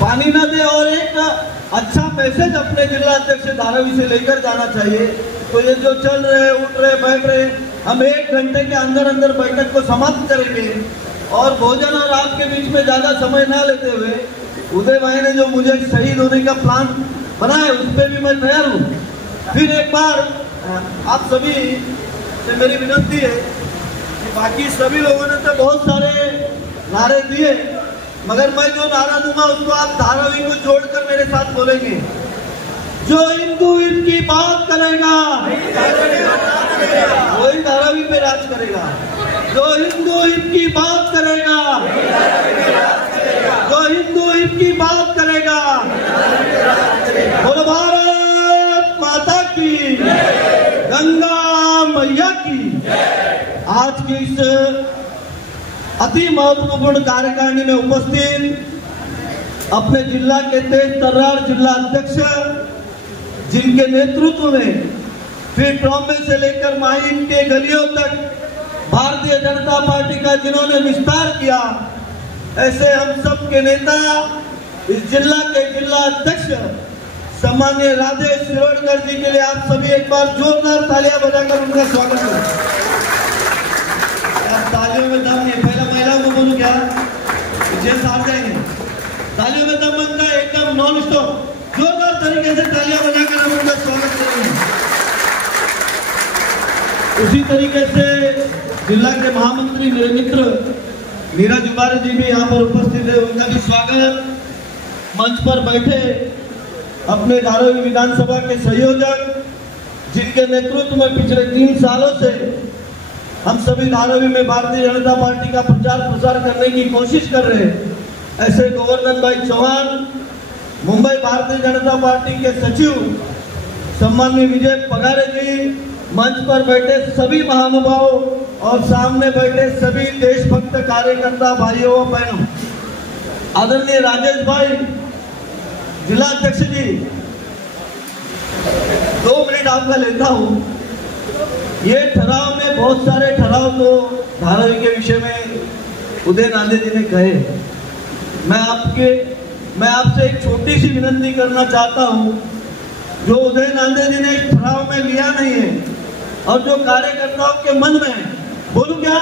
पानी न दे और एक अच्छा मैसेज अपने जिला अध्यक्ष धारावी से लेकर जाना चाहिए। तो ये जो चल रहे उठ रहे बैठ रहे, हम 1 घंटे के अंदर अंदर बैठक को समाप्त करेंगे और भोजन और आपके बीच में ज्यादा समय न लेते हुए उदय भाई ने जो मुझे शहीद होने का प्लान बनाया उस पर भी मैं तैयार हूँ। फिर एक बार आप सभी से मेरी विनती है कि बाकी सभी लोगों ने तो बहुत सारे नारे दिए, मगर मैं जो नारा दूंगा उसको आप धारावी को जोड़कर मेरे साथ बोलेंगे। जो हिंदू इनकी बात करेगा वही धारावी पे राज करेगा। जो हिंदू इनकी बात करेगा, जो हिंदू इनकी बात करेगा, बोलो भारत माता की, गंगा मैया की। आज के इस अति महत्वपूर्ण कार्यकारिणी में उपस्थित अपने जिला के तेज तर्रार जिला अध्यक्ष, जिनके नेतृत्व में फिर ट्रॉम्बे से लेकर माहिम के गलियों तक भारतीय जनता पार्टी का जिन्होंने विस्तार किया, ऐसे हम सब के नेता इस जिला के जिला अध्यक्ष सम्माननीय राजेश शिरोडकर जी के लिए आप सभी एक बार जोरदार तालियां बजाकर उनका स्वागत करें। तालियों में दम नहीं, पहला महिलाओं को बोलूं क्या, जेल हार जाएंगे। तालियों में दम बनता है, एकदम नॉन स्टॉप जोरदार तरीके से तालियां बजाकर हम उनका स्वागत करेंगे। उसी तरीके से जिला के महामंत्री मेरे मित्र नीरज उबारे जी भी यहाँ पर उपस्थित है, उनका भी स्वागत। मंच पर बैठे अपने धारावी विधानसभा के संयोजक, जिनके नेतृत्व में पिछले 3 सालों से हम सभी धारावी में भारतीय जनता पार्टी का प्रचार प्रसार करने की कोशिश कर रहे हैं, ऐसे गोवर्धन भाई चौहान, मुंबई भारतीय जनता पार्टी के सचिव सम्माननीय विजय पगारे जी, मंच पर बैठे सभी महानुभावों और सामने बैठे सभी देशभक्त कार्यकर्ता भाइयों और बहनों, आदरणीय राजेश भाई जिला अध्यक्ष जी, 2 मिनट आपका लेता हूँ। ये ठहराव में बहुत सारे ठहराव तो धारावी के विषय में उदय नांदे जी ने कहे। मैं आपसे एक छोटी सी विनती करना चाहता हूँ, जो उदय नांदे जी ने इस ठहराव में लिया नहीं है और जो कार्यकर्ताओं के मन में, बोलूं क्या,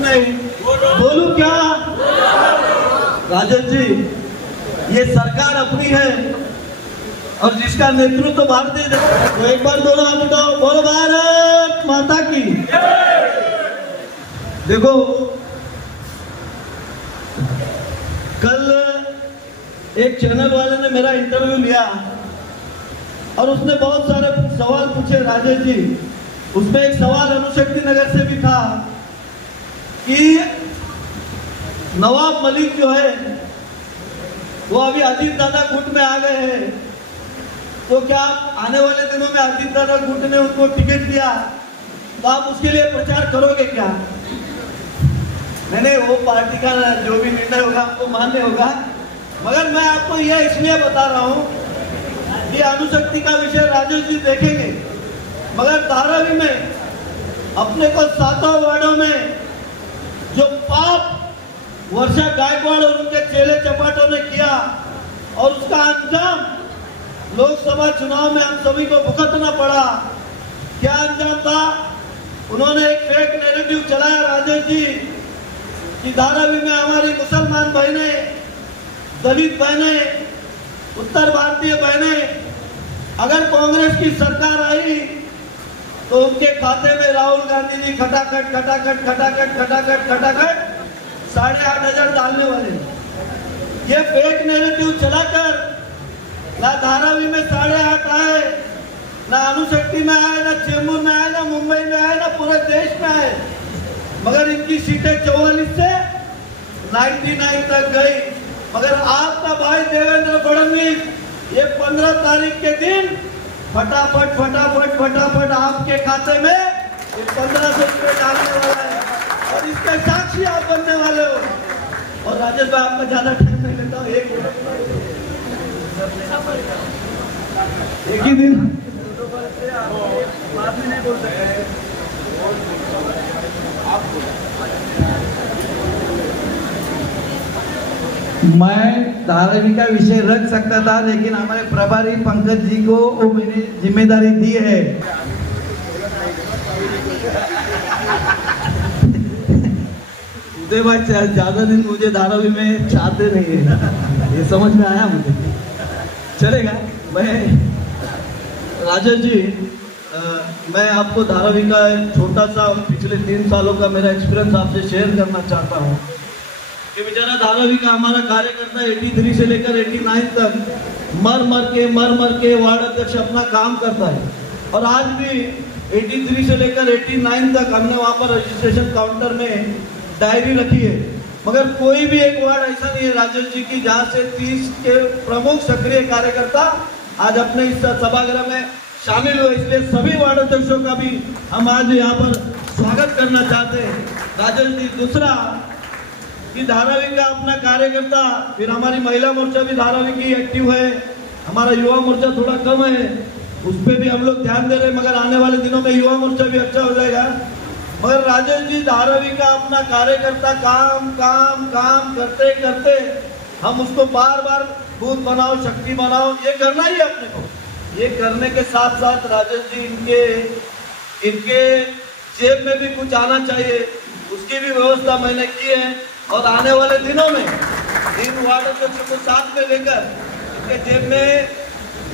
नहीं बोलूं क्या, राजेश जी, ये सरकार अपनी है और जिसका नेतृत्व भारतीय, तो एक बार दोनों हाथ उठाओ, बोलो भारत माता की। देखो, कल एक चैनल वाले ने मेरा इंटरव्यू लिया और उसने बहुत सारे सवाल पूछे राजेश जी। उसमें एक सवाल अणुशक्ति नगर से भी था कि नवाब मलिक जो है वो अभी अजीत दादा गुट में आ गए हैं, तो क्या आने वाले दिनों में अजीत दादा गुट ने उनको टिकट दिया तो आप उसके लिए प्रचार करोगे क्या? मैंने वो पार्टी का जो भी निर्णय होगा आपको मान्य होगा, मगर मैं आपको यह इसलिए बता रहा हूं कि अणुशक्ति का विषय राजेश जी देखेंगे, मगर धारावी में अपने को 7 वार्डों में जो पाप वर्षा गायकवाड़ और उनके चेले चपाटों ने किया और उसका अंजाम लोकसभा चुनाव में हम सभी को भुगतना पड़ा। क्या अंजाम था? उन्होंने एक फेक नैरेटिव चलाया राजेश जी कि धारावी में हमारी मुसलमान बहनें, दलित बहनें, उत्तर भारतीय बहनें, अगर कांग्रेस की सरकार आई तो उनके खाते में राहुल गांधी जी खटाखट 8,500 डालने वाले। ये फेक नैरेटिव चलाकर ना धारावी में 8.5 आए, ना अणुशक्ति में आए, ना चेंबूर में आए, ना मुंबई में आए, ना पूरे देश में आए, मगर इनकी सीटें 44 से 99 तक गई। मगर आपका भाई देवेंद्र फडणवीस ये 15 तारीख के दिन फटाफट आपके खाते में 1500 रुपए डालने वाला है और इसके साक्षी आप बनने वाले हो। और राजेश भाई आपका ज्यादा टाइम नहीं लेता हूँ, एक ही दिन बाद में नहीं बोल सकते आप। मैं धारावी का विषय रख सकता था, लेकिन हमारे प्रभारी पंकज जी को वो मेरी जिम्मेदारी दी है। उदय भाई ज्यादा दिन मुझे धारावी में चाहते नहीं है, ये समझ में आया मुझे। चलेगा। मैं राजेश जी, मैं आपको धारावी का एक छोटा सा पिछले 3 सालों का मेरा एक्सपीरियंस आपसे शेयर करना चाहता हूँ कि बेचारा धारावी का हमारा कार्यकर्ता 83 से लेकर 89 तक मर मर के वार्ड अध्यक्ष अपना काम करता है। और आज भी 83 से लेकर 89 तक हमने वहाँ पर रजिस्ट्रेशन काउंटर में डायरी रखी है, मगर कोई भी एक वार्ड ऐसा नहीं है राजेश जी की जहाँ से 30 के प्रमुख सक्रिय कार्यकर्ता आज अपने इस सभागृह में शामिल हुए। इसलिए सभी वार्ड अध्यक्षों का भी हम आज यहाँ पर स्वागत करना चाहते हैं। राजेश जी, दूसरा कि धारावी का अपना कार्यकर्ता, फिर हमारी महिला मोर्चा भी धारावी की एक्टिव है, हमारा युवा मोर्चा थोड़ा कम है, उस पर भी हम लोग ध्यान दे रहे हैं, मगर आने वाले दिनों में युवा मोर्चा भी अच्छा हो जाएगा। मगर राजेश जी, धारावी का अपना कार्यकर्ता काम काम काम करते करते हम उसको बार बार बूथ बनाओ, शक्ति बनाओ, ये करना ही है अपने को। ये करने के साथ साथ राजेश जी इनके जेब में भी कुछ आना चाहिए, उसकी भी व्यवस्था मैंने की है। और आने वाले दिनों में इन वार्ड अध्यक्षों को साथ में लेकर इनके जेब में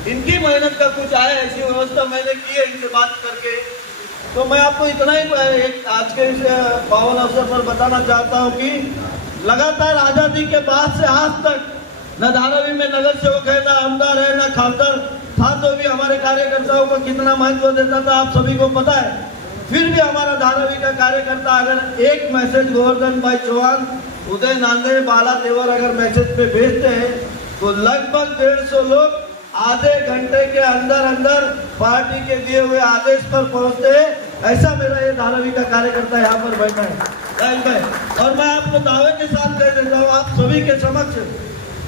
इनकी मेहनत का कुछ आए, ऐसी व्यवस्था मैंने की है इनसे बात करके। तो मैं आपको इतना ही आज के इस पावन अवसर पर बताना चाहता हूँ कि लगातार आजादी के बाद से आज तक न धारावी में नगर सेवक है, न आमदार है, न खासदार था, तो भी हमारे कार्यकर्ताओं को कितना महत्व देता था आप सभी को पता है। फिर भी हमारा धारावी का कार्यकर्ता अगर एक मैसेज गोवर्धन भाई चौहान, उदय नांदे, बाला तेवर अगर मैसेज पे भेजते हैं तो लगभग 150 लोग आधे घंटे के अंदर अंदर पार्टी के दिए हुए आदेश पर पहुंचते हैं। ऐसा मेरा ये धारावी का कार्यकर्ता यहाँ पर बैठा है। और मैं आपको दावे के साथ कह देता हूँ आप सभी के समक्ष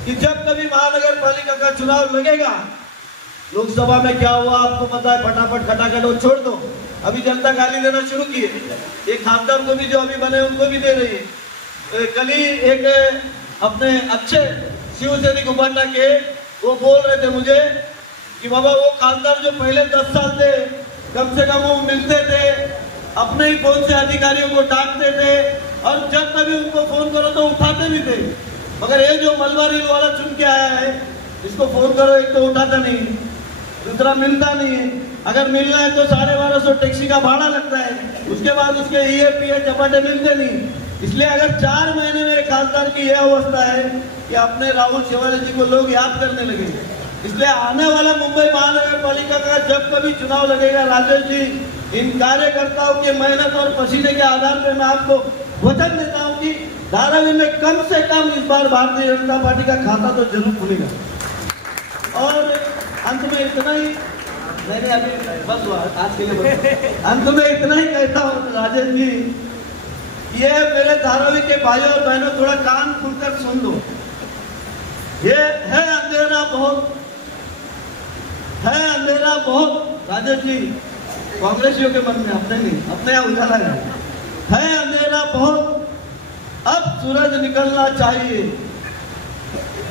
कि जब कभी महानगर पालिका का चुनाव लगेगा, लोकसभा में क्या हुआ आपको पता है, फटाफट खटाखट वो छोड़ दो। अभी जनता गाली देना शुरू की है, एक खासदार को भी जो अभी बने उनको भी दे रही है। कल ही एक अपने अच्छे शिवसैनिक उपाटा के वो बोल रहे थे मुझे कि बाबा वो खासदार जो पहले 10 साल थे कम से कम वो मिलते थे, अपने ही फोन से अधिकारियों को डांटते थे, और जब कभी उनको फोन करो तो उठाते भी थे। मगर ये जो मलबारी वाला चुन के आया है, इसको फोन करो, एक तो उठाता नहीं, दूसरा मिलता नहीं है। अगर मिलना है तो 1250 टैक्सी का भाड़ा लगता है, उसके बाद उसके EFPA चपाटे मिलते नहीं। इसलिए अगर 4 महीने में एक खासदार की यह अवस्था है कि अपने राहुल शेवाले जी को लोग याद करने लगे। इसलिए आने वाला मुंबई महानगर पालिका का जब कभी चुनाव लगेगा राजेश जी, इन कार्यकर्ताओं के मेहनत और पसीने के आधार पर मैं आपको वचन देता हूँ कि धारावी में कम से कम इस बार भारतीय जनता पार्टी का खाता तो जरूर खुलेगा। और अंत में इतना ही, नहीं अभी बस हुआ आज के लिए, अंत में इतना ही कहता हूँ राजेश जी, ये मेरे धारावी के भाइयों और बहनों थोड़ा कान खुलकर सुन लो। ये है अंधेरा बहुत, है अंधेरा बहुत राजेश जी, कांग्रेसियों के मन में, अपने नहीं, अपने यहाँ उजाला है अंधेरा बहुत, अब सूरज निकलना चाहिए।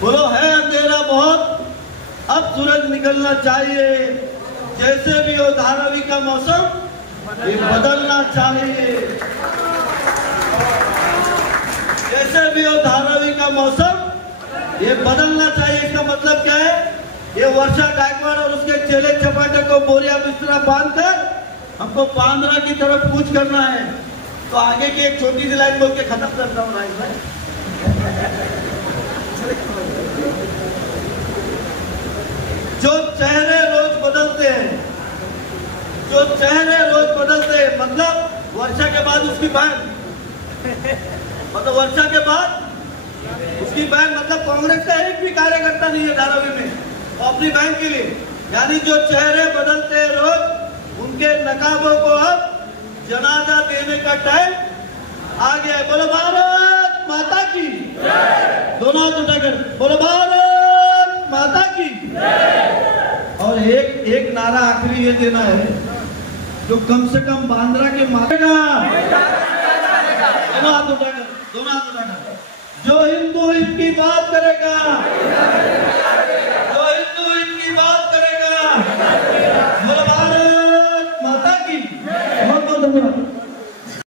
बोलो, है अंधेरा बहुत, अब सूरज निकलना चाहिए। जैसे भी हो धारावी का मौसम ये बदलना चाहिए, जैसे भी हो धारावी का मौसम ये बदलना चाहिए। इसका मतलब क्या है, ये वर्षा गायकवाड़ और उसके चेले चपाटे को बोरिया बिस्तरा बांधकर हमको पांद्रा की तरफ कूच करना है। तो आगे की एक छोटी सी लाइन बोल के खत्म करता हूँ भाई। जो चेहरे रोज बदलते हैं, जो चेहरे रोज बदलते हैं, मतलब वर्षा के बाद उसकी बहन, मतलब वर्षा के बाद उसकी बहन, मतलब कांग्रेस का एक भी कार्यकर्ता नहीं है धारावी में तो अपनी बहन के लिए, यानी जो चेहरे बदलते हैं रोज, उनके नकाबों को अब जनाजा देने का टाइम आ गया है। बोलो भारत माता की, दोनों हाथ उठाकर बोलो भारत माता की। और एक नारा आखिरी ये देना है, जो कम से कम बांद्रा के मारेगा, दोनों हाथ उठाकर, जो हिंदू हित की बात